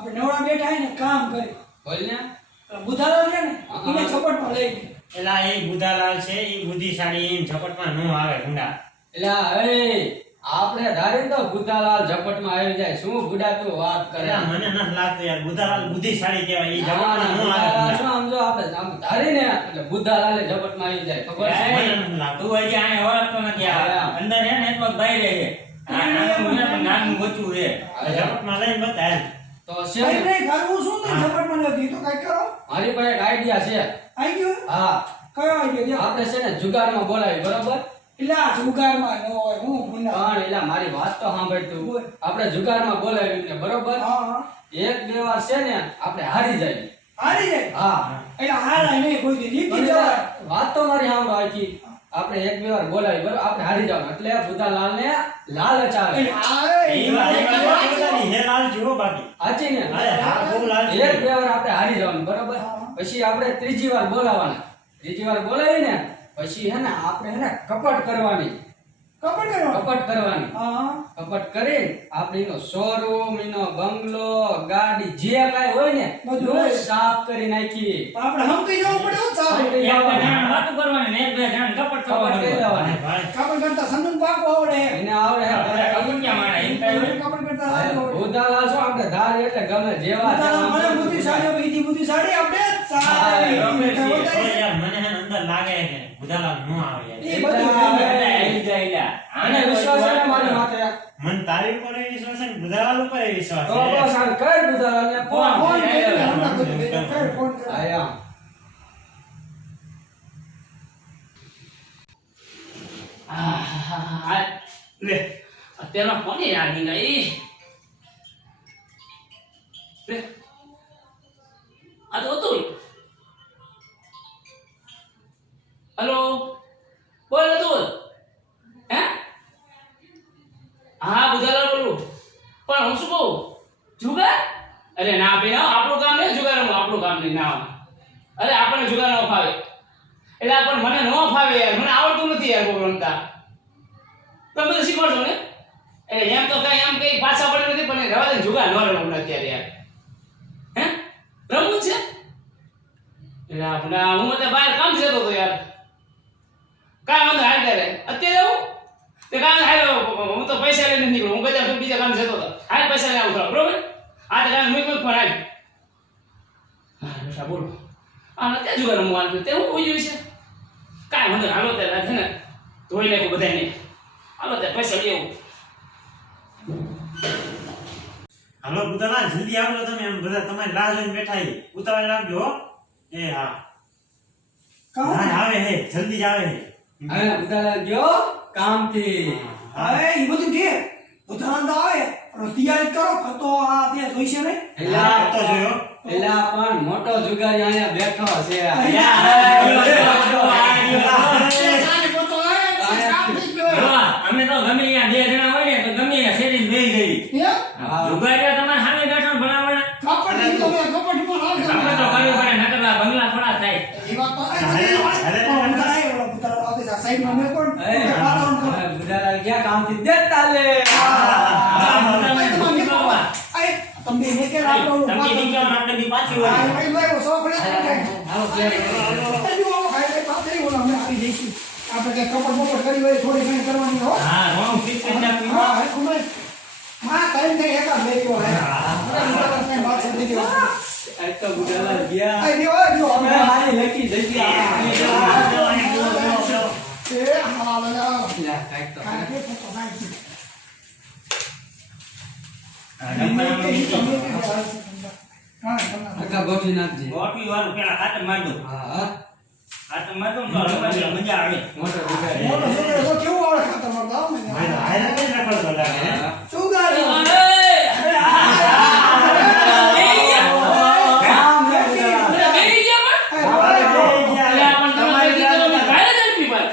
આપણે નવરા બેઠા હે ને કામ કરે બોલ ને બુધાલાલ છે ને એને ઝપટમાં લઈ ગઈ. એલા એ બુધાલાલ છે એ બુદ્ધિશાળી એમ ઝપટમાં નો આવે ગુંડા. એલા એ આપણે ધારે તો બુધાલાલ ઝપટમાં આવી જાય શું બુડા તું વાત કરે એલા મને નથી લાગતું યાર બુધાલાલ બુદ્ધિશાળી કહેવાય એ હા, ઝપટમાં નો આવે બુધાલાલ શું ગુંડા. આમ જો આપણે આમ ધારી ને એટલે બુધાલાલે ઝપટમાં આવી જાય ખબર છે મને નથી લાગતું. તું હજી આને ઓળખતો નથી આ અંદર હે ને એટલો બહાર રહે છે આ નાનું મને પણ નાનું બચ્ચું છે ઝપટમાં લઈને બતા હાલ. તો છે નહીં ને, નહીં કરવું શું નહીં ઝપટમાં નથી તો કઈ કરો મારી પાસે એક આઈડિયા છે આઈ ગયો હા કયો આવી ગયો આપણે છે ને જુગારમાં બોલાવી બરોબર એટલે આ જુગારમાં ન હોય હું ગુંડા પણ એલા મારી વાત તો સાંભળ તું બોલ. આપણે જુગારમાં બોલાવી ને બરોબર હા હા એક બે વાર છે ને આપણે હારી જાય હારી જાય હા એટલે હારા નહીં કોઈ દી જીતી પણ જવાય એલા વાત તો મારી સાંભળો આખી આપણે એક બે વાર બોલાવી બરોબર આપણે હારી જવાનું એટલે બુધાલાલ ને લાલચ આવે એટલે આ એ વાત બતાવી હે લાલ જુઓ બાકી. સાચી ને અરે હા બહુ લાલ છે. એક બે વાર આપણે હારી જવાનું બરોબર પછી આપણે ત્રીજી વાર બોલાવાના ત્રીજી વાર બોલાવી ને પછી હે ને આપણે હે ને કપટ કરવાની કપડ કરો કપટ કરવાની હા કપટ કરીને આપણે એનો શોરૂમ એનો બંગલો ગાડી જે કાંઈ હોય ને બધું બધું હોય. સાફ કરી નાખી આપણે હમકી જવું પડે હો સાહેબ હમકી એક બે જવાનું. જણ વાતું કરવાની ને એક બે જણ કપટ કપટ કરવાનું કરી દેવાની. ભાઈ કાપડ કરતા સંદન પાકો આવડે એને આવડે આપણે કપટ ક્યાં માણે એમ કાંઈ હોય? કાપડ કરતા આવડે ભૂતાલા શું આપણે ધાર એટલે ગમે જેવા બુધાલાલ મને બુદ્ધિશાળી બીજી બુદ્ધિશાળી આપણે સારી ઓય વધારે યાર મને હે ને અંદર લાગે કે બુધાલાલ નો આવે યાર. એ બધું એટલે થઈ એટલે જાય. આવી જાય લ્યા. આને વિશ્વાસ છે ને મારી માથે મને તારી ઉપર એ વિશ્વાસ છે ને બુધાલાલ ઉપર એ વિશ્વાસ તો છે. બસ આ કર ભૂતાલાલને ફોન ફોન કરી કરી આવ્યો. હમણાં કરી દે. કર ફોન કર. આયા લે અત્યારમાં કોને યાદ ગઈ લે આ તો હતું હેલો બોલ હતું હે હા બુધાલાલ બોલું પણ હું શું કહું જુગાર અરે ના ભાઈ ના આપણું કામ નહીં જુગારનું આપણું કામ નહીં ના અરે આપણને જુગાર ન ફાવે એટલે પણ મને ન ફાવે યાર મને આવડતું નથી યાર બહુ રમતા તમે બધું શીખવાડશો ને એટલે એમ તો કઈ એમ કઈ પાછા પડે નથી પણ રવા દે જુગાર ન રમવું અત્યારે યાર હે રમવું છે એટલે આપણે હું તો બહાર કામ જતો હતો યાર કાંઈ વાંધો હાલ ત્યારે અત્યારે આવું તે કાંઈ હાલ હું તો પૈસા લઈને નથી નીકળું હું બધા બીજા કામ જતો હતો હાલ પૈસા લઈ આવું થોડા બરોબર આ તો કાંઈ મૂક મૂક ફોન હાલ હા બેટા બોલો આ નથી જુગાર રમવાનું તે હું હોઈ જોઈ છે કાંઈ વાંધો નહીં, હાલો ત્યારે છે ને ધોઈ નાખું બધાને હાલો ત્યારે પૈસા લેવું હાલો બુધાલાલ જલ્દી આવજો તમે એમ બધા તમારી રાહ જોઈને બેઠા છે. ઉતાવળ રાખજો હો. એ હા કામ હા આવે હે જલ્દી જ આવે હે. હવે ભૂતાલાલ ગયો કામથી હવે એ બધું કે બુધાલાલ તો આવે પણ તૈયારી કરો તો આ ત્યાં જોઈશે નહીં એલા તો જોયો એલા પણ મોટો જુગારી અહીંયા બેઠો છે અમે તો ગમે અહીંયા બે જણા હોય ને તો ગમે અહીંયા શેરી બેહી ગઈ જુગારિયા તમારે સામે બેઠા ને ભલામણ આપણે તો કરવી પડે નકર આ બંગલા થોડા થાય ભૂતાલાલ ગયા કામથી દેતા લે તમને તમે નીકળો આપણે બી પાછી હોય હાલો આપણે કઈ કપડ બપડ કરી હોય થોડી ઘણી કરવાની હોય હા રોંગ ફિક્સ કરી નાખી હા હે ખુમે માં કરીને કઈ એકા લઈ ગયો હે કઈ વાત છે દીધી આ તો ભૂતાલાલ ગયા આઈ દેવા જો અમે અમે હારી લખી જગ્યા એ હાલા લા કાંઈક તો કાંઈ તો કાંઈ આગા ગોઠવી નાખજે ગોઠવી વાળું પેલા ખાતર માર દો હા ખાતર માર દો તો રમવાની મજા આવે મોટો જુગારી મોટો છોકરો તો કેવું આવડે ખાતર માં ગાવ ને હાયરા કેમ રખડતો લાગે હે? શું ગાડી કામ લે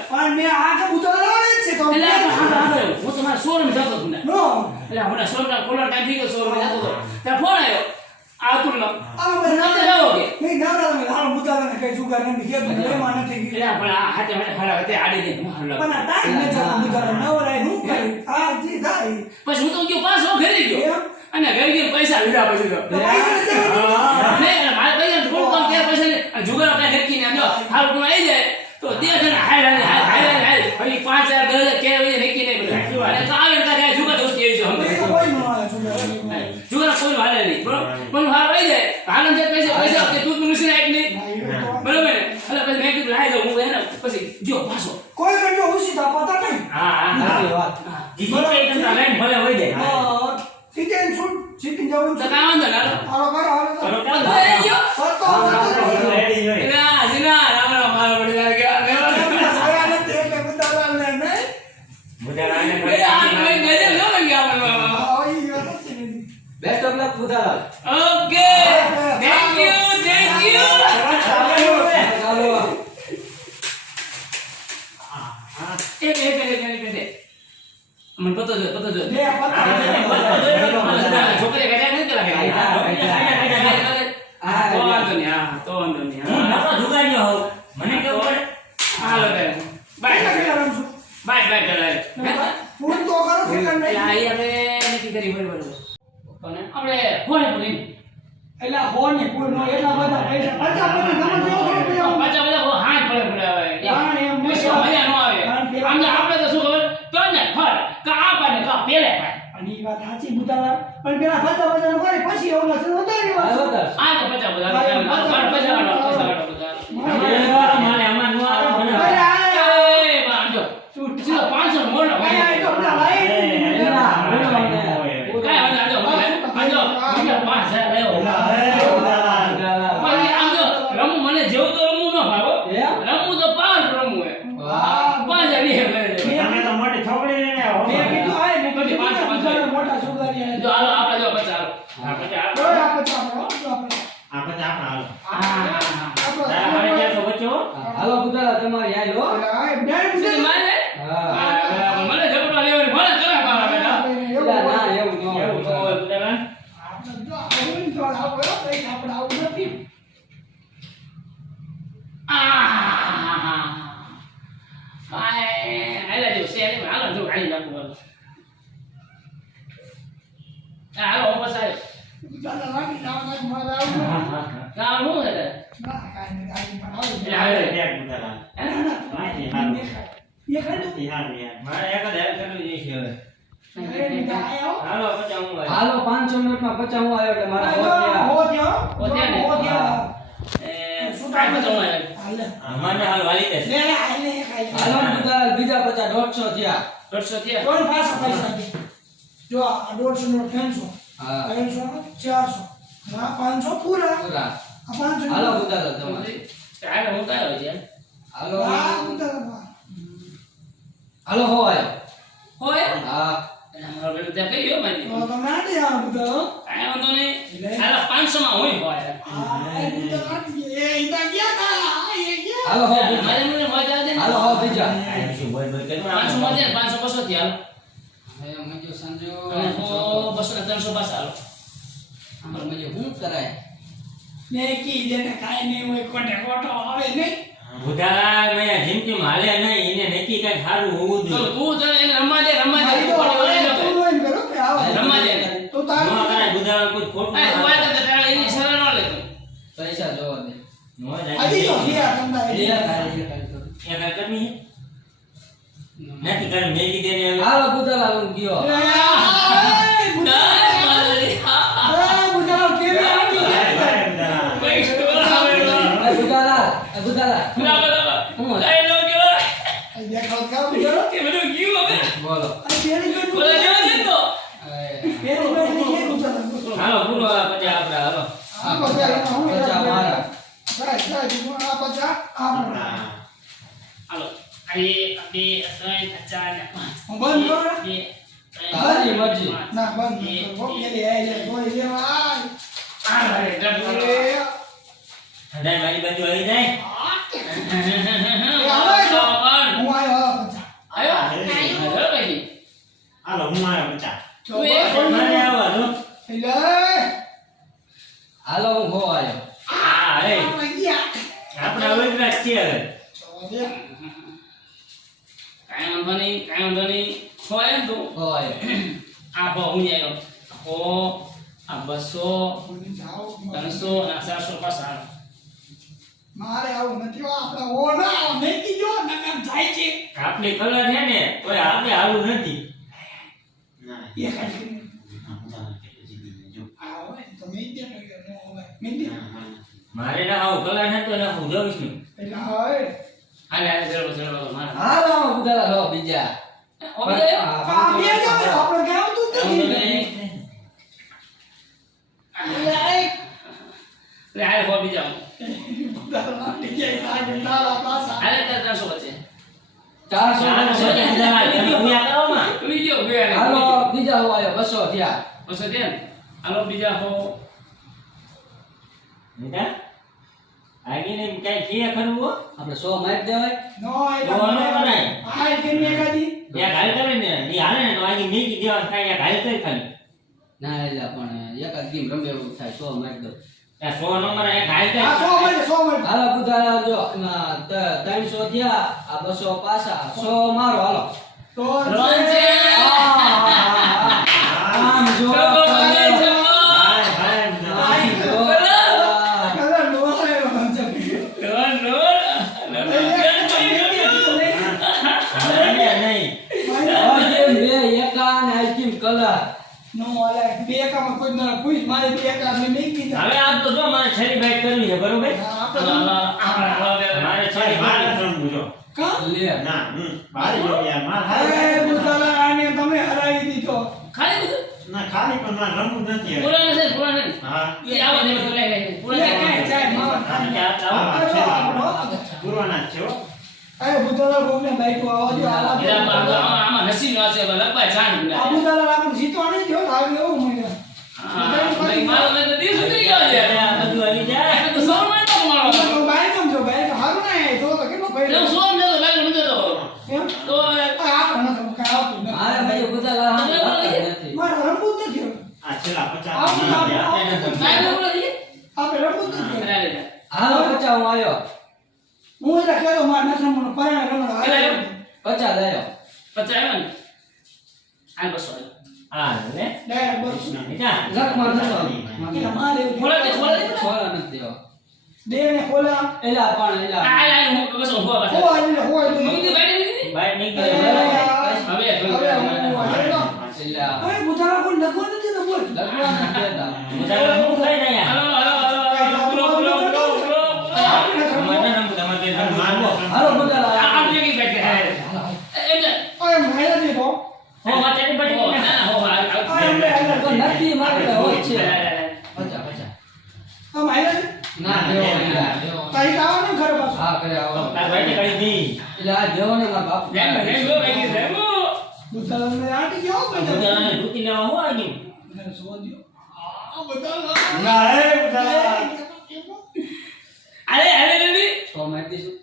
પણ મેં આ કે બુધાલાલ આવે જ છે તો નો આ મેં ના હાલ બુધાલાલ ને કઈ સુગાર ને કે એમાં નથી ગયું પણ આ ટાઈમ ને જતો બુધાલાલ નવરાય હું કરી આ જી થાય પછી હું તો ગયો પાછો ઘરે ગયો એમ અને ઘરે ગઈને પૈસા લીધા પછી તો નહીં, મારે પૈસા થોડું કામ ત્યાં પૈસા નહીં. અને જુગાર કાંઈ નક્કી નહીં. જો હાલ કોણ આવી જાય તો તે છે ને હાલ હજી 5,000 10,000 કે નક્કી નહીં બધું. અને તો આવે ને ત્યારે જુગાર દોસ્તી એવી છે એ કોઈ ન આવે છોકરા. જુગાર કોઈ હાલે નહીં બરોબર. પણ હાલ આવી જાય હાલ જે પૈસા કે તું મુસી નાખ નહીં બરોબર ને. એટલે પછી મેં કીધું લાવી દઉં હું એને પછી જો પાછો કોઈ પણ જો ઉસીતા પતા નહીં. સાચી વાત. ભલે હોય જાય સીધે છૂટ સીધી જવું તો છે. કાં વાંધો ના હાલો કરો હાલો કરો. બધું ready હોય. ના જીના રામ રામ મારો પડી ગયા સારા નથી એટલે બુધાલાલને નહીં. Best of luck Budhalal. Okay thank you ચાલો. મને પતો જો બે પતા. છોકરી બેઠા નથી તો વાંધો નહીં મને કેવું પડે હાલો બાય કેટલા રમશું? બાય ફૂલ તો કરો કેટલા નહીં. આઈ આપણે નક્કી કરી બરોબર કોને આપણે ફોને બોલી એટલે હોને ફૂલ નો એટલા બધા પૈસા 50 તમે જેવો કરો પૈસા. પાછા બધા બહુ હાથ પડે આવે હાણ એમ નહીં. પછી મજા ન આવે આમ આપણે તો શું ખબર તો ને ફળ કા પાને કા પેલે પાય અને ઈ વાત સાચી બુધાલાલ. પણ પેલા 50 નું કરી પછી ઓલા છે વધારે વાત છે. આ તો પચાસ બધા પૈસા મને અમાર નો આવે મને અરે આ એ બાંધો તું 500 મોડો આ તો પેલા લાઈ કાઈ વાંધો આજો 5000 લેવો પછી આમ જો રમું મને જેવું તો રમું ન ભાવો રમું તો 5 રમું હે 5000 ની હે તમે તો મોટી છોકરી લઈને આવો. મેં કીધું આય મેં પછી કીધું 500 મોટા છોકરા આયા. જો હાલો આપણે જો 50 આ પછી આ ઓય આ 50 આપણો આપણે. આ પછી આપણે હાલો. તારા મને ક્યાં તો બચ્ચો હાલો બુધાલાલ તમારી આઈ લો. આ બેન સીધી મારે હા. મને ઝઘડો લેવાની ભલે કરે મારા બેટા પેલા ના એવું ન હોય. એવું તો હોય બુધાલાલ આપણે જો આવું તો આવું પૈસા આપણે આવું નથી. હાલા જો શેરી માં હાલો જો ગાડી નાખું હાલો હું બસ આવ્યો બુધાલાલ લાગી જાવ મારે આવું. કામ હું છે ના કાઈ નહીં ગાડી પર આવું. એટલે આવે ત્યાં બુધાલાલ. માહિતી હારું. એ ખાલી એ હારું યાર. મારે એક જ હેલ્પ કરવી જઈશે હવે એ બીજા આયા હો. હાલો પછી હું આવ્યો. હાલો 500 મિનિટમાં 50 હું આવ્યો એટલે મારા હો હોત થયો હો થયો ને? હો થયો. શું કામ તો હું હાલે મને હાલ વાલી દે લે આલે ખાઈ હાલો બુધાલાલ બીજા 50 150 થયા. 150 થયા કોણ પાછા પૈસા દે. જો આ 150 નો 300 હા 300 નો 400 ના 500 પૂરા. પૂરા. આ 500 હાલો બુધાલાલ તમારી. ચાલે હું કાયો છે હાલો આ બુધાલાલ. હાલો હો આવ્યો. હોય હા એટલે મારો બેટો ત્યાં કહ્યું મારી તો તમે આડી આ બુધાલાલ. કાંઈ વાંધો નહીં હાલા 500 માં હોય હોય આ એ બુધાલાલ એ ઈતા ગયા તા એ ગયા. હાલો હો મારે મને મજા આવે ને હાલો હો બીજા. શું બોલ બોલ કરી 500 માં દે 500 200 થી હાલો હવે મજો સંજો અને હું 200 ને 300 પાછા હાલો આમાં મજો હું કરાય. ને કી જેને કાઈ નહીં હોય કોને કોટો આવે નહીં. બુધાલાલ મેં જિંદગીમાં હાલે નહીં એને નક્કી કઈ સારું હોવું તો જોઈએ તું તો એને રમવા દે ભાઈ તો કોને વળે ન તું લોઈન કરો કે આવો. રમવા દે તો ન તારું કરાય બુધાલાલ કોઈ ખોટું આ ના વાત કરે. તો તારા એની સરળ ન લેતો પૈસા જોવા દે. નો જાય. હજી તો ગયા ધંધા એ હજી. કાઢી એ કાંઈ કરવી છે? નથી કરવી મેગી દેને હવે. હાલો બુધાલાલ હું ગયો. એ બુધાલાલ કેવી આટી જાય. એ બુધાલાલ હું આ દેખાવ કા બુધાલાલ. બોલો. આ પેલી બેન પેલી બેન ને કે બુધાલાલ. હાલો પૂરો પછી આપણે હાલો આ બુધાલાલ હું પચા મારા. ભાઈ ભાઈ આ બધા આપણે. હાલો આ બે ત્રણ ચાર ને પાંચ હું બંધ કરો. બે તારી મરજી. ના બંધ કરો. પેલી આઈ લે કોઈ લેવા આ રે ડબલ આય. ઠંડાઈ મારી બાજુ આવી જાય હું આયો બધા. આયો આયો ભાઈ હાલો હું આવ્યો બચા. જો મારે આવવા દો એટલે હાલો હું હો આવ્યો. હા રે આપણા ઓળખા જ છે હવે કાંઈ વાંધો નહીં હોય એમ તું હો આવ્યો. આ બહુ હું આવ્યો આ 200 બોલી જાઓ 300 અને 400 પાછા મારે આવું નથી હો, આપણે ઓ ના મેકી જો નકમ જાય છે આપણી કલર છે ને તોય આપણે આવું નથી. એ કાઢી આ હોય તો મેં દે તો નો હોય મેં દે મારે ના આવું કલર છે તો ના હું જોઈશ ને. એટલે હોય હાલે હાલે ચલો ચલો મારા હા લાવો બુધાલા લો બીજા ઓબે આ બે જો આપણે ગાવ તું નથી લે હાલે હો બીજા દાલા ટીકે કાઢે તારા પાસા હાલે 300 વચ્ચે 400 તમે ઉયા કરો માં. ઉઈ ગયો બે હાલો બીજા હો આયો 200 થયા બસ તેમ હાલો બીજા હો બેટા આગીને કઈ કીએ ખરું હો. આપણે 100 મારી દેવાય નો નો બનાય. આ કે ને કાઢી એક હાલ કરે ને ઈ હાલે ને તો આગી મેકી દેવા થાય એક હાલ કરી ખાલી. ના એટલે પણ એક જ ગેમ રમે એવું થાય 100 મારી દો આ 100 નંબર એક હાલ કરી. આ 100 મળે હાલો બુધાલા જો 300 થયા આ 200 પાછા 100 મારો હાલો તો રોન છે આમ જો ચલો બને ચલો ભાઈ બધા કલર નો હોય સમજ રોન નહીં. બે એકા ને આઈસ્ક્રીમ કલર નો ઓલે બે કામ કોઈ ના પૂછ મારે બે કામ ને મેકી દે હવે આ તો જો મારે છેલ્લી બાઈટ કરવી છે બરોબર. મારે છેલ્લી માર બાઈટ. નથી રમવું જો. કા લે ના મારી જો યાર માર અરે હારે બુધાલા આને તમે હરાવી દીધો ખાલી બધું ના ખાલી પણ માર રમવું નથી હવે. પુરાણ છે પુરાણ છે હા એ આવો દે તો લઈ લઈ લે પુરાણ કાઈ જાય માવા ખાને પૂરવાના જ છે હો. અરે બુધાલા ગોમને બાઈક આવા દો આવા દો આમાં નસીબ નો છે લગભગ જાણ આ બુધાલા આપણે જીતવા નહીં દો આવે એવું મને ભાઈ મારો મેં તો દિવસ ઉતરી ગયો છે આ બધું આવી જાય. તો સોળ માં તો મારો તો બાઈક કેમ છો બાઈક હારું ના તો કેટલો ભાઈ એટલે સોળ ને તો બેગ મને તો એમ તો આ પણ તો કાઈ આવતું નથી મારે ભાઈ બુધાલા હાથ નથી મારે રમવું જ નથી હવે. આ છેલ્લા 50 સાહેબ બોલો જી આપણે રમવું જ નથી હવે. અરે હાલો 50 હું આવ્યો હું એટલે કહેતો મારે નથી રમવાનું પરાણે રમવાનું હારે 50 લાયો 50 આવ્યો ને આ 200 હા લે ડાયરેક્ટ બસ બેટા લખ માર એટલે મારે એવું ખોલે તે ખોલે તે છોરા નથી દેવો દે ને ખોલા એલા પણ એલા આ હું બસ હું હોવા હો એટલે હો મૂકી બાઈટ મૂકી બાઈટ નહીં હવે કરે. એલા હવે બુધાલા કોઈ લખવા નથી તો બોલ લખવા નથી દેતા બધા હું ખાઈ રહ્યા. હાલો હાલો પુરો પુરો પુરો પુરો તમારે રમવું, તમારે માર રમવું. નથી હાલો બુધાલા આ ભેગી બેઠે એટલે ઓય મારે નથી તો હો વાચેની બધી હો ના હો તો નથી મારે હોય છે 50 આ મારે ના દેવો એલા દેવો તાઈ આવવાનું ઘરે પાછું હા કરે આવો તાર ભાઈને કરી દી. એલા આ દેવો ને મારા બાપ રેમ રેમ બેગી રેમ બુધાલા ને આટી ગયો આ બધાને લૂંટી લેવા હું આવ્યું. મને સો દ્યો આ બુધાલા ના એ બધા અરે અરે રેડી 100 મારી દઈશું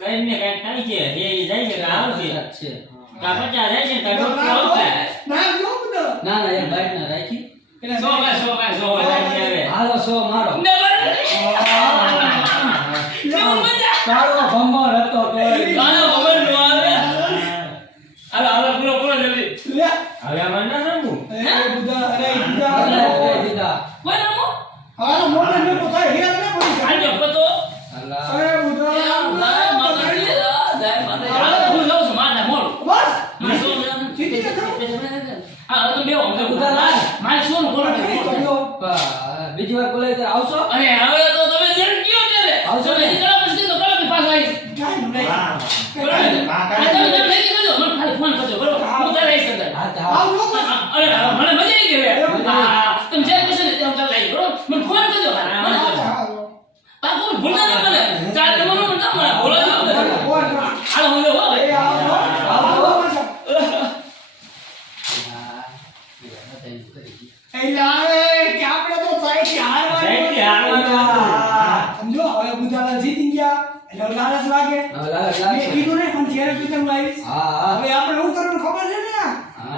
કઈ ને કઈ થાય છે એ જાય છે કે આવશે. 50 છે કા 50 જાય છે ને કા 100 આવશે. ના જો બુધાલા ના ના એક બાઈટ ના રાખી સો ભાઈ સો હવે હાલો 100 મારો કેવું મજા તારો ભમર હતો તોય ગાનો ખબર નો આવે હાલો હાલો પૂરો પૂરો જલ્દી લે હવે આમાં ના રમવું. અરે બુધાલા અરે અરે બુધાલા દે દીધા કોઈ રમો હા મોટે ને પોતા હેર ને પડી આજો પતો અલા અરે એ બુધાલા દાય માતાજી દાય માતાજી હાલો હું જાઉં છું માર મોર બસ માર સો સીધી જતો હા તો બેવો હું ઉતાર માર સો નો કોલ બીજી વાર બોલાય તો આવશો અને હવે તો તમે જણ કયો ત્યારે આવશો ને? તમે કરા પછી તો કરા કે પાસ આવી કાઈ નહીં હા બરાબર હા, આ તમે તમે લઈ ગયો મને ખાલી ફોન કરજો બરાબર હું તારે આવી શકતા હા તો આવ લો બસ અરે મને મજા આવી ગઈ હા તમે જે કહેશો ને તે હું તારે લઈ બરાબર મને ફોન કરજો મને પાકો ભૂલતા ન મને ચાર નંબરનો મને ના મળે બોલો હાલો હું જો હો સાઈડથી હારવાનું. સમજો હવે બુધાલા જીતી ગયા એટલે લાલચ લાગે હવે લાગે મેં કીધું ને પણ જ્યારે કીધું લાવીશ હા હવે આપણે શું કરવાનું ખબર છે ને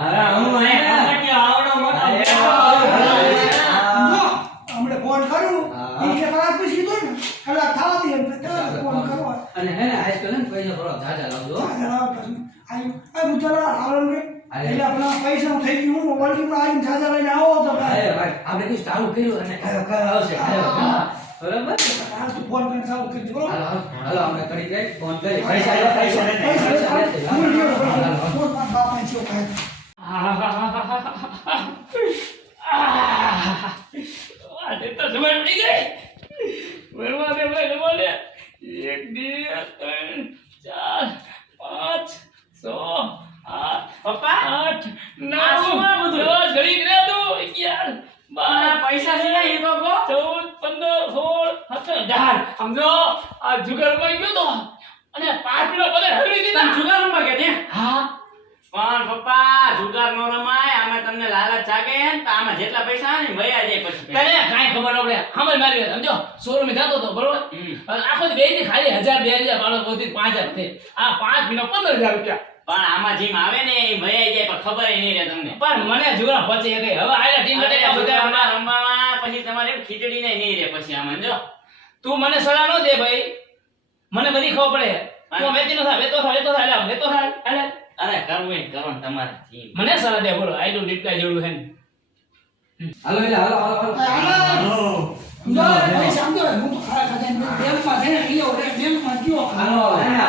હવે હું અહીંયા કામટિયો આવડો મોટો સમજો હમણે ફોન કરું હા. એ કે કલાક પછી કીધું ને કલાક થવા દે એમ ફોન કરવા અને હે ને આજકાલ ને પૈસા થોડા જાજા લાવજો આ બુધાલા હાલો રે એટલે આપણા પૈસાનું થઈ ગયું હું વળગીમાં આવીને ઝાઝા લઈને આવો તો ભાઈ આપણે કઈ ચાલુ કર્યું અને કયો આવશે બરોબર આ તું ફોન કરીને ચાલુ કરી દે બરોબર હાલો અમે કરી દઈ ફોન કરી પૈસા બાપા છે કાય આજે તો સમય પડી ગઈ બરવા દે ભાઈ જમાને 1 2 3 4 5 6 8 પપ્પા 8 9 10 ઘડી ગયા તો 11 12 પૈસા છે એ તો કો 14 15 16 17 સમજો આ જુગારમાં ગયો તો અને 5 કિલો બધે હરી દીધા જુગારમાં કે ને હા પણ પપ્પા જુગાર નો રમાય આમાં તમને લાલચ જાગે ને તો આમાં જેટલા પૈસા આવે ને વયા જાય પછી તને કાઈ ખબર ન પડે સાંભળ મારી વાત સમજો શોરૂમ માં જતો તો બરોબર આખો બે ની ખાલી 1000 2000 બાળો બધી 5000 થે આ 5 મહિનો 15000 રૂપિયા પણ આમાં જેમ આવે ને એ વયા જાય પણ ખબર નહીં રહે તમને પણ મને જુગાર પચે ગઈ હવે આયલા ટીમ કટે બધા રમવામાં પછી તમારે ખીચડી નહીં રહે પછી આમાં જો તું મને સલાહ ન દે ભાઈ મને બધી ખબર પડે તું વેચી ન થા વેતો થા અરે કરવું એ કરો ને તમારે મને સલાહ દે બોલો આઈ ડુ રિપ્લાય જેવું હે હાલો એટલે હાલો પૈસા સમજો હું તો ખરા ખાતા બેંકમાં જઈને લીધો રે બેંકમાં ગયો હાલો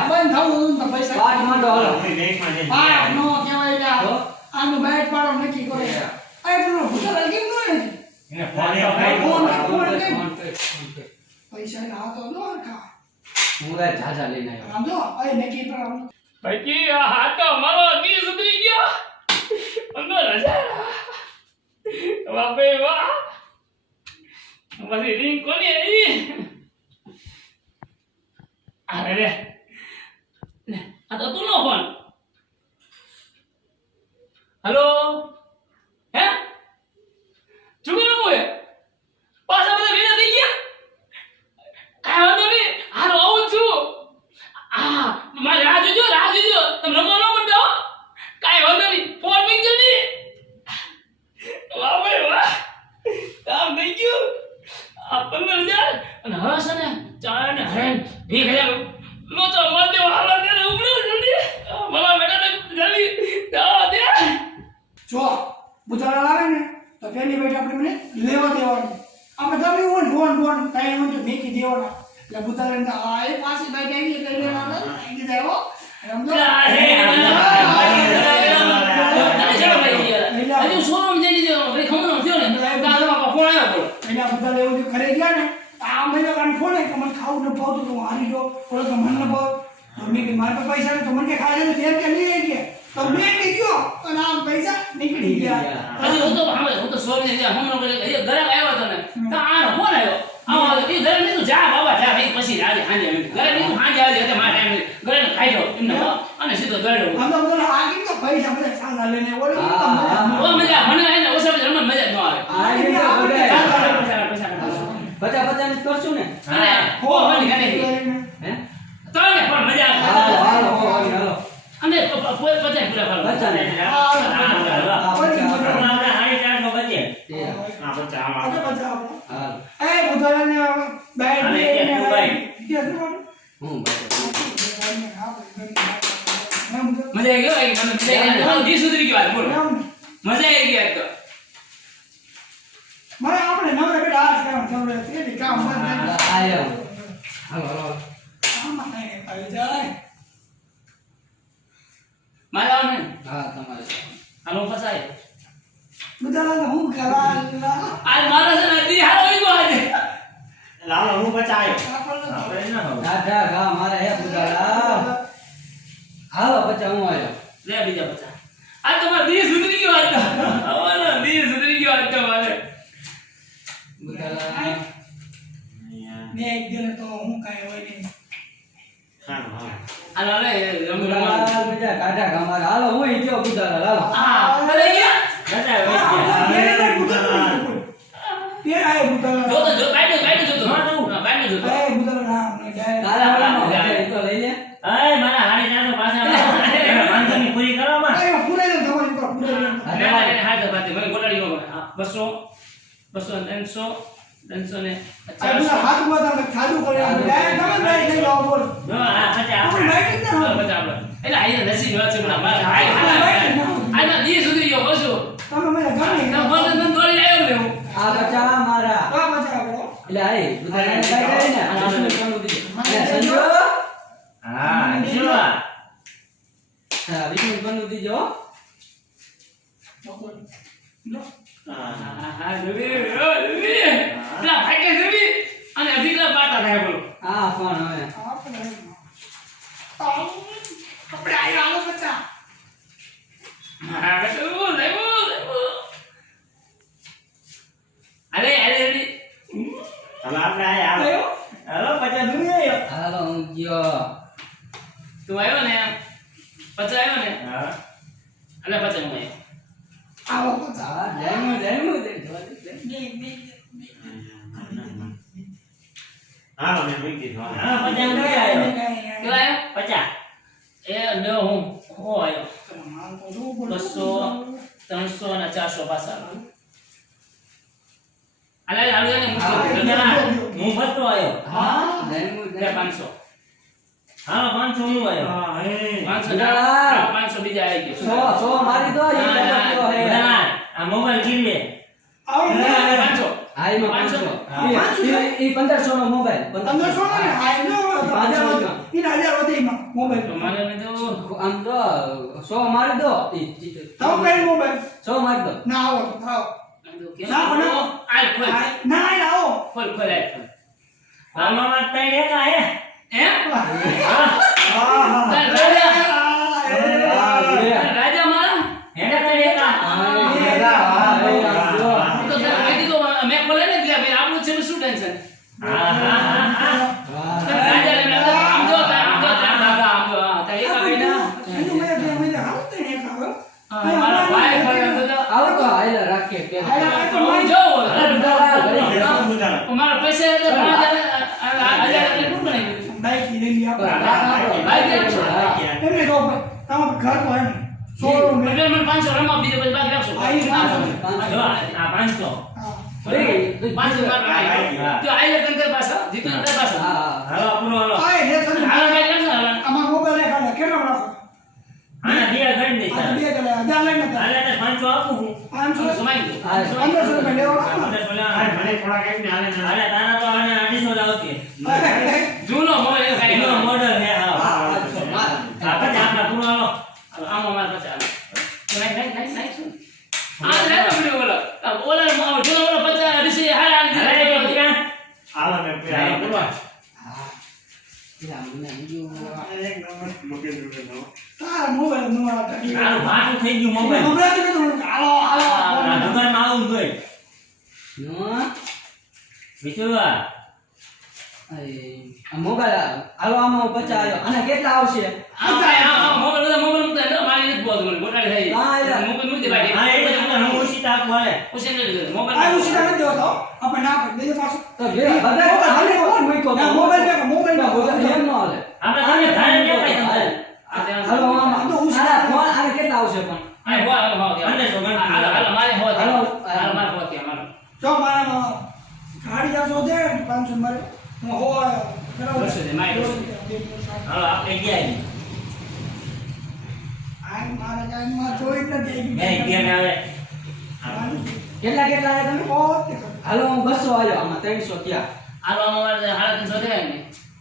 બંધ થવું તો પૈસા પાંચ માંડો હાલો આ નો કહેવાય લા આનું બાઈટ પાડો નક્કી કરે આ પેલો ભૂતરા કેમ નો નથી એને ફોન પૈસા ના તો નો કા હું રે જાજા લઈને આવ્યો સમજો આ નક્કી પર ભાઈ આ હાથ મારો દી સુધરી ગયો અંદર રજા બાપે વાહ પછી રિંગ કોની આવી અરે રે આ તો તું નો ફોન હેલો હે ચુગર બોય પાછા બધા ભેગા થઈ ગયા કાઈ વાંધો નહીં હાલો આવું છું આ મારે રાહ જોજો તમે રમવા ન પડતો કાઈ વાંધો નહીં ફોન મિંગ જલ્દી વાહ ભાઈ વાહ કામ થઈ ગયું આ 15000 અને હવે છે ને ચાર ને હરેન 2000 લોચો માર દે હાલો ને ઉપડો જલ્દી ભલા બેટા જલ્દી જા દે જો બુધારા લાવે ને તો પેલી બેટ આપણે મને લેવા દેવાની આપણે ગમે હોય ફોન કાઈ ન તો મેકી દેવાના એટલે બુધારા આ એ પાછી બાઈક આવી એટલે લેવાના આવી દેવો સમજો હજુ શોરૂમ જઈ દીધો ભાઈ ખમણો થયો ને દાદા ફોન આવ્યો બોલો એના બધા લેવું જો ખરે ગયા ને આ મહિને કાન ફોન કે મને ખાવું ન ભાવતું તો હું હારી ગયો થોડો તો મન ન ભાવ તો મેં કે મારા પૈસા ને તો મને કે ખાય ને તેલ કે લઈ ગયા તો મેં કે ગયો અને આમ પૈસા નીકળી ગયા હજી હું તો શોરૂમ ને હમણો કરે હજી ઘરે આવ્યો તો ને તો આ ફોન આવ્યો આવો તો ઘરે નહીં તું જા બાબા જા ભાઈ પછી આજે ઘરે નહીં તું હાંજે આવી એટલે મારા ટાઈમ ઘરે ખાઈ લો એમને અને સીધો ઘરે આમ તો બધા આગી તો પૈસા બધા સાલા લઈને ઓલે ઓ મજા મને એને ઓછા રમણ મજા ન આવે પચાસ ની કરશું ને અને હો મને ગાડી હે તો ને પણ મજા આવે હાલો અને કોઈ પચાસ પૂરા ફાલો આપણે હારી ચાર નો બચે આ બચ્ચા આમાં એ બુધારાને બેટ અને લઈને કે ભાઈ હું મજા આવી ગયો મને મજા આવી દી સુધરી ગયો બોલો મજા આવી ગઈ તો મને આપણે નવરે બેટા આ કામ નવરે તે કામ બંધ આયો હાલો આમાં નહીં આવી જાય મારા ને હા તમારે હાલો ફસાય બુધારાને હું કરા આજ મારા છે ને દી હારો આવી ગયો આજે લાલો હું બચાયો આપણે ના હોય દાદા ગા મારે હે બુધારા હાલો પચાસ હું આવ્યો લે બીજા પચાસ આ તમાર દી સુધરી ગયો આજ તો અમારો દી સુધરી ગયો આજ તો મારે બુધારા મેં એક દિન તો હું કાંઈ હોય નહીં હાલો લે બુધારા બીજા કાઢા ગા મારે હાલો હું ગયો બુધારા હાલો હા અરે ગયા ये आए बुधारा જો તો જો બાઈડો જો તો હા બાઈડો જો તો आए बुधारा नाम नहीं डाय તારા વાળા તો લઈ લે અય મારા હારી ચાર નો પાછા વાંધોની પૂરી કરો માં आए पूरे दिन दवा निकल पूरे दिन ના હાથ બાતે મને ગોટાડી ગયો 200 300 300 ને आए पूरा हाथ में तो खादू करे डाय दवा डाय नहीं जाओ बोल જો આ પચાસ हम बैठ ना બચાવ એટલે આઈ નસીબ વાત છે પણ મારા આઈ ના દી સુધી ગયો બસો તમે મને ગમે તો ફોન નંબર દોડી આવ્યો ને હું આ બચા મારા કા મજા આવે એટલે આય બુધાને કઈ જાય ને વિષ્ણુ પન્નુ દીજો સંજો હા શિવા હા વિષ્ણુ પન્નુ દીજો લો હા જોવી પેલા ફાઈટે જોવી અને અઢીલા પાટા થાય બોલો આ ફોન હવે આપણે આયો આલો બચ્ચા હા લેવો લેવો અરે અરે હવે આપણે આયા આયો હાલો 50 દૂરી આવ્યો હાલો હું ગયો તું આવ્યો ને પછી આવ્યો ને હા અને પછી હું આવ્યો આવો બચ્ચા હા જામ્યું હાલો મેં મૂકી દીધું હાલો. હા 50 દૂરી આવ્યો કેટલા આવ્યો 50 એ લે હું આવ્યો 200 300 અને 400 પાછા અલે હાલો ને હું ફરતો આવ્યો હા જામ્યું 500 હાલો 500 હું આવ્યો હા, એ. 500 બીજા આવી ગયો 100 મારી દો એ પકડ્યો હે બુધાલાલ, આ મોબાઈલ ગીરવે આવો 500 હા એમાં 500 હા. એ 1500 નો મોબાઈલ 1500 ને હાય નો 500 ઈ રાજા વધીમાં મોબાઈલ તો મારે ને તો આમ તો 100 મારી દો તાવ કઈ મોબાઈલ 100 મારી દો ના આવો આવો કેમ ના, પણ આ ખોલ ના આવો ખોલ ખોલ આ ખોલ આમાં તઈ રેખા હે હે હા, હા. રાજા મારા હેને તઈ રેખા તો તને કહી દીધું મેં ખોલે ને એટલે ભાઈ આપણું છે શું ટેન્શન હા હા હા રાજા ને આમ જો દાદા આમ જો હા તારી એક કઈ ના મારા ભાઈ ખોલે તો આવો તો હાઈલા રાખીએ કે હું જો બેસો બુધાલાલ. મારા પૈસા એટલે 5000 એટલે શું બનાવી દીધું બાઈક લઈ આપણે ભાઈ કે છો એમને કહો તમારું ઘર તો એમ સોળો મેં મને 500 રમા બીજે પછી બાકી રાખશો આઈ 500 જો આ 500 500 માર તો આઈ લે કંકર પાછા જીતી કંકર પાછા હાલો પૂરો હાલો આય હે સર હાલો ભાઈ લખો હાલો આમાં મોબાઈલ રેખાડે કેટલો રાખો આના બે કરી દે આ બે ગલે હજાર લઈને તા હાલે તો 500 આપું હું 500 સમાઈ ગયો 1500 રૂપિયા લેવા 1500 હા, લેવા મને થોડાક એમ ને હાલે ને. હાલે તારા તો આને 250 લાવશે જૂનો મોબાઈલ ખાઈ એનો ગયો મોડલ હે હા આપણે આપણા પૂરો હાલો આમાં માર પાસે હાલો નહીં શું આ લે તમને બોલો ઓલા જૂનો ઓલો 50 ઋષિ હાલ હાલે હાલ એ ક્યાં હાલો મેં હાલે પૂરો એક નંબર મૂકી દીધું. તાર મોબાઈલ નો આવતા તારું ભાટું થઈ ગયું મોબાઈલ મોબાઈલ તો હાલો આ હાલો દુકાનમાં આવું જોઈએ વિશુવા મોબાઈલ હાલો આમાં 50 આવ્યો અને કેટલા આવશે મોબાઈલ મૂકતા મારી નથી બોલતો મને ગોટાળી થઈ હા, એટલે. મોબાઈલ મૂકી દે ભાઈ હા એટલે તમને હું ઓછી આપું હાલે ઓછી નથી આ મોબાઈલ ઉસી નથી દેતો આપણે ના પડે દેજો પાછો તો જે બધા હાલે કોણ મૂક્યો ના મોબાઈલ બે મોબાઈલ એમ ન હાલે આપણે તમે ધારે દેખાય તમને હાલો આમાં આના ફોન આને કેટલા આવશે પણ આ હો હાલો હાલો, હાલો મારે હો હાલો. હાલો મારે હો કે મારો જો મારા ગાડી જાસો દે 500 મારે હું હો બસો દે, મારી બસો. હાલો આપણે ગયા ઈ. આ મારા ગામમાં જોઈ જ નથી મેં ગયા ને હવે કેટલા કેટલા આવ્યા તમે ઓ હાલો હું 200 આવ્યો આમાં 300 ત્યાં હાલો અમારે હાડા 300 દે ને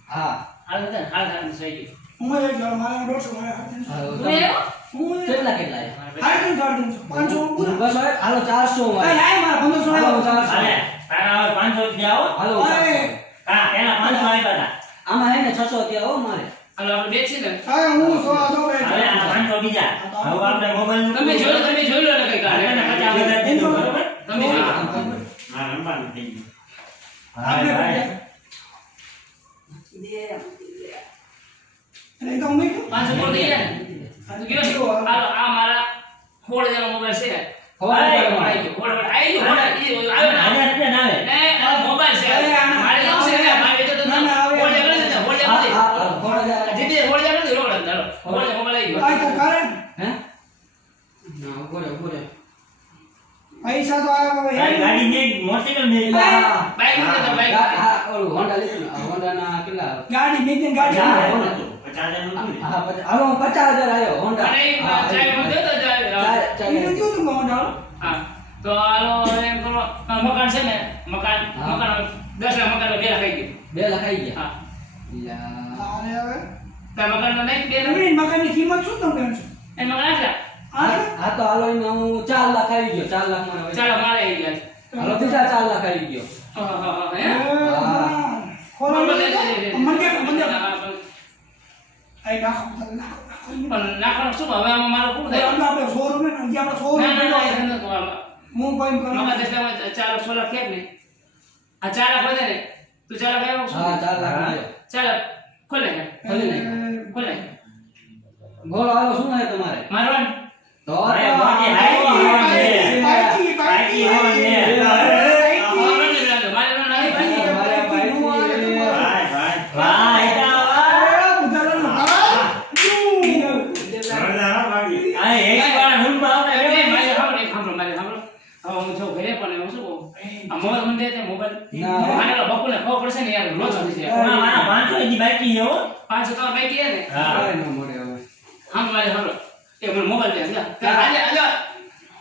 હા હાલો દે હાડા 300 થઈ ગયું હું એક ગયો મારા 150 મારે હાલો, તું તમે- આવ્યો? હું કેટલા કેટલા આવ્યા હાડે 500 હું પૂરા 200 આવ્યા? હાલો 400 કઈ આવ્યા. લાય મારા 1500 હાલો આવ્યો 400 હાલે તારા હવે 500 જાઓ હાલો અરે 400. હા પેલા 500 આપ્યા હતા આમાં હે ને 600 ત્યાં હો મારે હાલો આપણે બેસી ને હા હું સો દો હવે આ 500 બીજા હવે આપણે મોબાઈલ તમે જોયું ને કઈ આપણે એને 50 વધારે દીધું બરોબર તમે જોયું હા, રમવાનું થઈ ગયું. હાલે ભાઈ એટલે તો હું 500 બોલ દઈ ગયા ને તું ગયો ને હાલો આ મારા 16 મોબાઈલ છે હવારે આવી ગયો આવી ગયો આવ્યો ને 1000 રૂપિયા ના આવે ને આ મોબાઈલ છે મારે એવું છે ને મારે તો ના, ના, આવે. હોળિયા કરી દીધા હોળિયા કરી હા, હા, હોળિયા. જીતે હોળિયા કરી દીધા રોડ અંદર હોળિયા મોબાઈલ આવી ગયો આઈ તો કરે ને. હે ના ઉભો રે પૈસા તો આવ્યા હવે ગાડી ગાડી ને મોટરસાઇકલ ને હા બાઈક લીધા તો બાઈક હા ઓલું હોન્ડા લીધું ને હોન્ડા ના કેટલા ગાડી મેકિંગ ગાડી હા, આવે. હોન્ડા. 50,000 નું હતું ને. હા હાલો 50000 આવ્યો હોન્ડા અને હા, ચાય માં દેતો જાય ચાલે. એને કીધું તું મોહન હાલો. હા તો હાલો એમ કરો આ મકાન છે ને મકાન હા. મકાન 10 લાખ મકાન 2 લાખ આવી ગયું 2 લખાઈ ગયા. હા યા. અરે હવે તાર મકાનમાં નહીં 2 લાખ જમીન મકાનની કિંમત શું તમે ગણશો? એ મકાન આટલા હા તો હાલો એમાં હું 4 લાખ આવી ગયો. 4 લાખ માં હવે. ચાલો મારે આવી ગયા હાલો બીજા 4 લાખ આવી ગયો. હા હા હા હે હા. ખોલો પણ મંદિર મંદિર આઈ નાખો નાખો. પણ નાખવાનું શું હવે આમાં મારું પૂરું થાય આપણે શોરૂમ ને જે આપણે શોરૂમ ના ના પડ્યો ના હોય. હું કોઈ કરો મકાન દસ્તામાં 4 લાખ 6 લાખ કેમ ને આ 4 લાખ વધે ને તું 4 લાખ આવ્યો હા 4 લાખ આવ્યો. 4 લાખ ખોલે ને ખોલી નાખ. ખોલે બોલો હાલો શું હે તમારે? મારવાન તો અરે બાકી હાઈ બાકી બાકી હો ને ભાઈ આ એક વાર હું માં મારા 500 ની બાકી છે હો હા કાંઈ ન મળે હવે.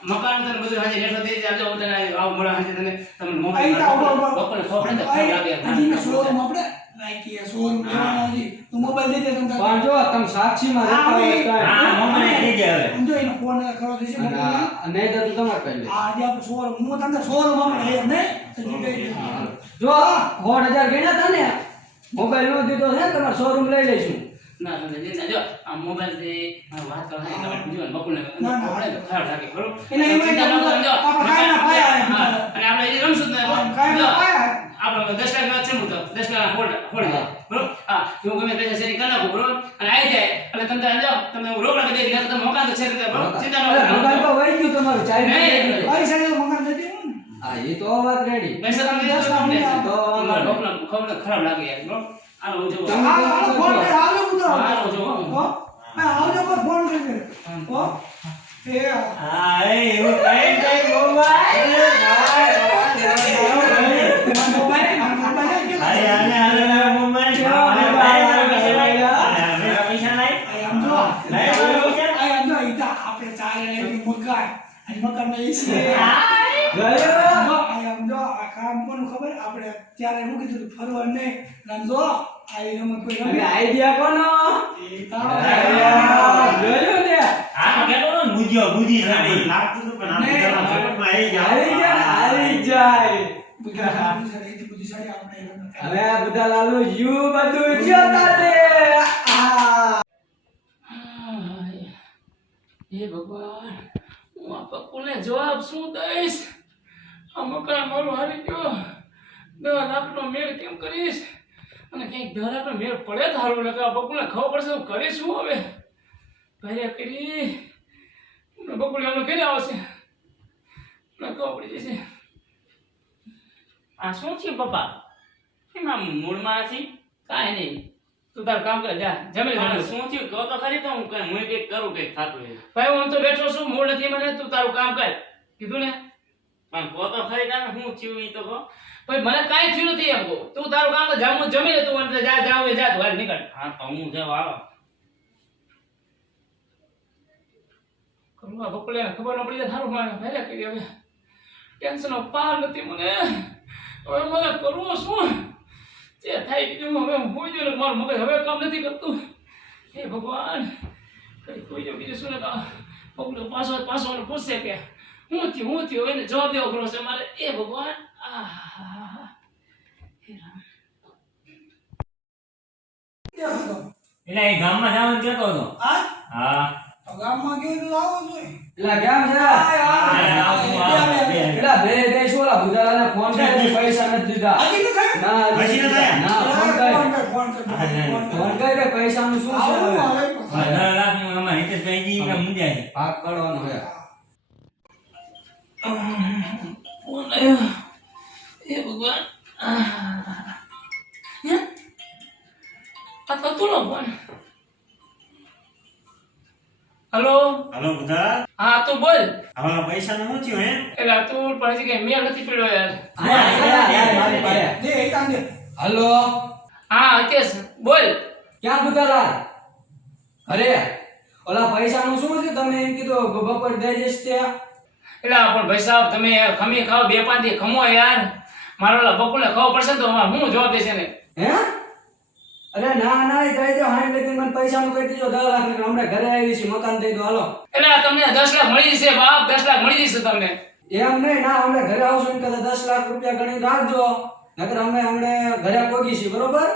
મકાન તને બધું હાજે નેટો દઈ દે આવજો હું તને આવ મળવા હાજે તને તમને મોબાઈલ આઈ જાઓ, આવો, આવો. બપોરે ખબર પડે તો ખબર લાગે હજી શોરૂમ આપણે નાખી શોરૂમ લેવાનો હજી તું મોબાઈલ દઈ દે તમ તારે. પણ જો તમે સાક્ષીમાં રહેતા હોય તો કાંઈ. હા મોબાઈલ દઈ દે હવે સમજો એનો ફોન કરો થશે અને મોબાઈલ આ નહીં તો તું તમારે કરી લે. આજે આપણે શોરૂમ હું તમને શોરૂમ આપણે હે ને તો જીતે જો 1,000 ગણ્યા તા ને મોબાઈલ નો દીધો છે તમારે શોરૂમ લઈ લઈશું. ના ના જો આ મોબાઈલ થી વાત કરો ને તમે બીજો બકુલ ને ના, ના. આપણે તો ખરાબ લાગે બરોબર એને એમ ચિંતા ન કરો, જો, આપણે કાયના પાયા હે. હા, અને આપણે એ રમશું જ નહીં કાયના પાયા હે. આપણે 10 લાખ છે હું તો 10 લાખ હોડ હા. બરોબર હા જો હું ગમે પૈસા શેરી કરી નાખું બરોબર અને આવી જાય એટલે તમે જો તમે રોકડા દઈ દીધા તમે મોકા તો છે બરોબર ચિંતા ન અરે, મોબાઈલ કરો તો વહી ગયું તમારું ચાવી નહીં. લઈ ગયું. પૈસા તો મકાન દઈ દેવું ને. હા એ તો વાત રેડી. પૈસા તમે દસ લાખ દે ની તો તો અમારે બકુલ ખબર ખરાબ લાગે યાર બરોબર આલો હું જોઉં તમે- હાલો ફોન કર હાલો પુત્ર હાલો જો હો મેં આવજો પર ફોન કરી હો એ હા એ એવું કઈ કઈ મોબાઈલ મોબાઈલ અરે આને આને મોબાઈલ પૈસા લાય આમ જો લાય પૈસા આમ જો ઈતા આપણે ચાલે એની મકાન અને મકાન માં એસી ગયો. આમ જો આ કામ કોનું ખબર આપણે ત્યારે હું કીધું ફરવા નહીં આમ જો આ રમત કોઈ અને રમે આઈડિયા કોનો? એ તારો જોયું ને? આ કેતો ને બુજ્યો બુજી સાડી લાગતું હતું પણ આપણે જરા ઝડપમાં આવી આવી જાય. બુદ્ધિશાળી આપણે રમત હવે આ બધા લાલુ યુ બધું ગયો તારે. આ. હે ભગવાન હું આ પપ્પુને જવાબ શું દઈશ આ મકાન મારું હારી ગયો 10 લાખનો મેળ કેમ કરીશ અને ક્યાંક 10 લાખનો મેળ પડે તો હારું નકર આ પપ્પુને ખબર પડશે હું કરીશ શું હવે ભાઈ કરી બકુલ એમનો ઘરે આવશે મને ખબર પડી જશે આ શું છે પપ્પા એમાં મૂળમાં નથી કાંઈ નહીં તું તારું કામ કર જા જમી લે શું થયું કહો તો ખરી તો હું કઈ હું કઈક કરું કઈક થાતું હોય ભાઈ હું તો બેઠો છું મૂળ નથી મને તું તારું કામ કર કીધું ને પણ કહો તો ખરી તાને હું થયું ઈ તો કહો ભાઈ મને કાંઈ થયું નથી એમ કહું તું તારું કામ કર જા હું જમી લે તું મને જા જા હવે જા તું હાલ નીકળ હા તો હું જવા આવો કરું આ બકુલે ખબર ન પડી જાય થારું મારે ભાઈ કરી હવે ટેન્શનનો પાર નથી મને હવે મને કરવું શું જે થાય બીજું હવે હું હોઈ ગયો ને મારું મગજ હવે કામ નથી કરતું હે ભગવાન કઈ હોઈ જાવ બીજું શું ને બકુલે પાછો પૂછશે કે હું થયું એને જવાબ દેવો પડે છે મારે એ ભગવાન આહા હે રામ એટલે એ ગામમાં જવાનું કેતો હતો આ હા ગામમાં ગયો તો આવો જોઈએ એલા કેમ છે? એલા બે શોલા બુધાલાને ફોન કરી પૈસા નથી દીધા. હજી તો થયું? ના હજી નથી થયા? ના ફોન કરી. ફોન કર ફોન કરી કે પૈસાનું શું છે હવે? અમારે હિતેશભાઈ જી કે મુંજાય છે ભાગ પાડવાનો છે. ફોન આવ્યો એ ભગવાન આ કતુલો ફોન હલો હાલો બધા હા તું બોલ હવે પૈસાનું શું થયું હે એટલે તું પણ હજી કઈ મેળ નથી પડ્યો યાર મારી પાસે. દે એકાંત દે હલો હા હિતેશ બોલ ક્યાં બુધાલા? અરે ઓલા પૈસાનું શું છે? તમે એમ કીધું બપોર દઈ જઈશ ત્યાં. એટલે પણ ભાઈ સાહેબ તમે ખમી ખાઓ 2-5 દી ખમો યાર. મારો ઓલા બકુલને ખાવો પડશે ને તો અમારે હું જવાબ દેશે ને. હે? અરે ના ના, એ કહી દો 60 લગીન મને પૈસાનું કહી દેજો. 10 લાખ રૂપિયા હમણાં ઘરે આવી છે, મકાન દઈ દો હાલો. એટલે તમને 10 લાખ મળી જશે બાપ, 10 લાખ મળી જશે તમને. એમ નહીં, ના હમણાં ઘરે આવશું ને કદાચ 10 લાખ રૂપિયા ગણી રાખજો, નકર અમે હમણાં ઘરે પહોંચી છીએ, બરોબર?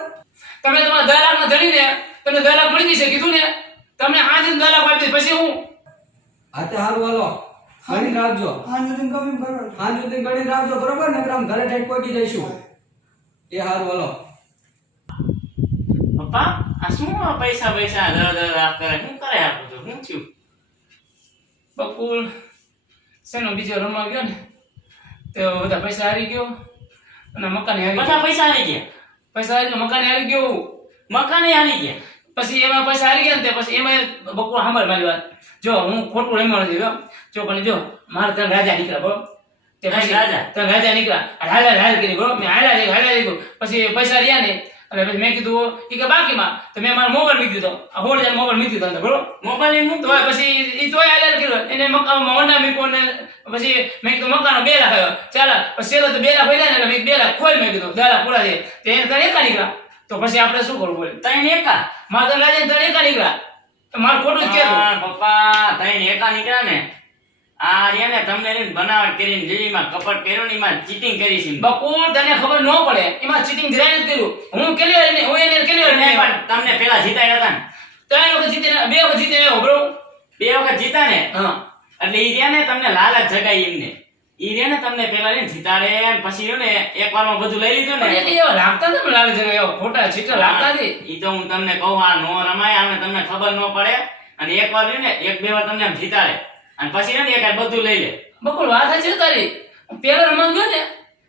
તમે તમારા 10 લાખ માં ધણીને તમને 10 લાખ મળી જશે કીધું ને. તમને આજે 10 લાખ આપી પછી હું હા તે હારું હાલો, ગણી રાખજો. હા સુધી કમી કરો હા સુધી ગણી રાખજો, બરોબર? નકર આમ ઘરે ઠેઠ પહોંચી જઈશું. એ હારું હાલો. પપ્પા આ શું આ પૈસા પૈસા દર કરે શું કરે આ બધું શું થયું બકુલ શેનો બીજો રમવા ગયો ને તો બધા પૈસા હારી ગયો અને મકાન હારી બધા પૈસા આવી ગયા પૈસા હારી ગયો, મકાન હારી ગયો. મકાને આવી ગયા પછી એમાં પૈસા હારી ગયા ને તે પછી એમાં બકુલ સાંભળ મારી વાત. જો હું ખોટું રમ્યો નથી જો પણ જો મારે ત્રણ રાજા નીકળ્યા બરોબર. તે પછી ત્રણ રાજા નીકળ્યા હાલ કરી બરોબર. મેં હાલ્યા ગયો પછી પૈસા રહ્યા ને એટલે પછી મેં કીધું કે બાકીમાં તો મેં મારો મોબાઈલ મૂકી દીધો. આ હોળ જાય મોબાઈલ મૂકી દીધો અંદર બરોબર. મોબાઈલ એમ તો પછી ઈ તોય હાલ્યા કર્યો એને મકાનમાં ઓંડા મૂક્યો ને પછી મેં કીધું મકાનો 2 લાખ આવ્યો. ચાલ પછી સેલો તો 2 લાખ હોય ને એટલે મેં 2 લાખ ખોલ મેં કીધું 2 લાખ પૂરા છે તે એને તને એકા નીકળ્યા. તો પછી આપણે શું કરવું બોલે? ત્રણ એકા મારા તને રાજા તને એકા નીકળ્યા તો મારું ખોટું જ કહેતું. પપ્પા ત્રણ એકા નીકળ્યા ને આ રહ્યા ને તમને એને બનાવટ કરીને જેમાં કપટ કર્યો ને એમાં ચીટિંગ કરી છે બકુલ તને ખબર ન પડે એમાં ચીટિંગ જરાય નથી કર્યું. હું કેલ્યો પણ તમને પેલા જીતાડ્યા હતા ને 3 વખત જીતીને 2 વખત જીતીને આવ્યો બરોબર. 2 વખત જીતા ને હા એટલે ઈ રહ્યા ને તમને લાલચ જગાઈ એમને ઈ રહ્યા ને તમને પેલા ને જીતાડે ને પછી રહ્યો ને એક વારમાં બધું લઈ લીધું પણ ને એ એવા લાગતા નથી લાગે છે એવા ખોટા છીટા લાગતા નથી. ઈ તો હું તમને કહું આ નો રમાય આને તમને ખબર ન પડે અને એક વાર રહ્યો ને 1-2 વાર તમને આમ જીતાડે અને પછી ને એક બધું લઈ લે બકુલ વાત છે તારી. પેલો રમવા ગયો ને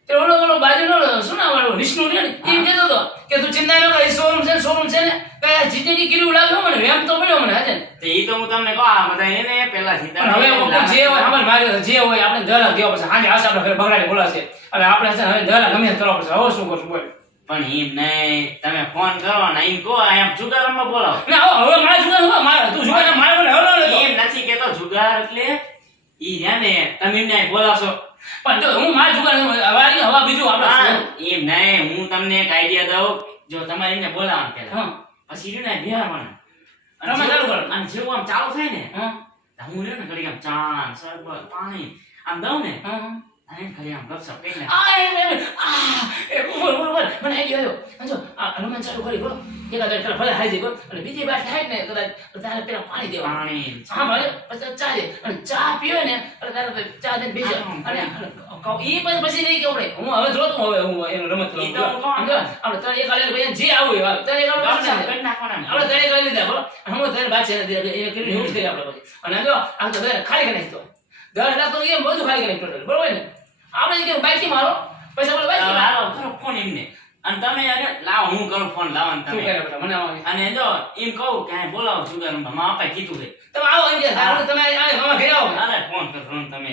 તે ઓલો બાજુનો સુના વાળો વિષ્ણુ ને એમ કહેતો હતો કે તું ચિંતા ન કર શોરૂમ છે ને કયા જીતેની કીરું લાગ્યો મને વેમ તો પડ્યો મને આજે. તો ઈ તો હું તમને કહું આ બધા એને પેલા પણ જીતાડે હવે બકુલ જે હોય અમાર માર્યો જે હોય આપણે દરા દેવા પડશે. આજે આશા આપણે ઘરે બગડાડી બોલાશે એટલે આપણે છે ને હવે દરા ગમે તે કરવા પડશે. હવે શું કરશું બોલ? પણ એમ નહીં તમે ફોન કરો ને એમ કહો એમ જુગારમાં બોલાવો ના હવે મારા જુગાર હવે મારા તું જુગાર મારે મને હલો લેતો. એમ નથી કેતો જુગાર એટલે ઈ રહ્યા ને તમે એમને બોલાવશો પણ જો હું મારા જુગાર હવારી હવા બીજું આપણે હા, એમ નહીં હું તમને એક આઈડિયા દઉં જો તમારે એમને બોલાવવાનું પેલા હા પછી રહ્યું ને બિહારવાનું રમવા ચાલુ કરો. અને જેવું આમ ચાલુ થાય ને હા તો હું રહ્યો ને ઘડીક આમ ચા શરબત પાણી આમ દઉં ને હા અને એમ ઘડી આમ ગપસપ કરીને મને આઈડિયા આવ્યો. જો આ હનુમાન ચાલુ કરી બરો એકાદ કલા ભલે હાઈ જાય અને બીજી વાર થાય ને કદાચ તારે પેલા પાણી દેવા પાણી હા ભલે પછી ચા દે અને ચા પીવે ને એટલે તારે ચા દે બીજે અને ઈ પછી નહીં કેવું પડે. હું હવે જોતું હવે હું એનું રમત ઈ તો હું કહું. આપણે તને એક આલે ભાઈ જે આવું હોય તને એક ગપસપ કરી નાખવાના આપણે તને એક લીધા બરો હું તને બાદ છે એ કરી એવું જ કરી આપણે પછી અને જો આ તો ખાલી કરી નાખતો 10 લાખ તો એમ બધું ખાલી કરી ટોટલ બરોબર ને. આપણે કે બાઈક મારો પૈસા બોલે બાઈક મારો લાવો કરો ફોન એમને અને તમે અરે લાવો હું કરું ફોન લાવો ને શું તમે કરે બેટા મને આવવાની અને જો એમ કહું કે આ બોલાવો જુગારમાં માં આપે કીધું છે તમે આવો એમ કે તમે આ ઘરે આવો અરે ફોન કરો ને તમે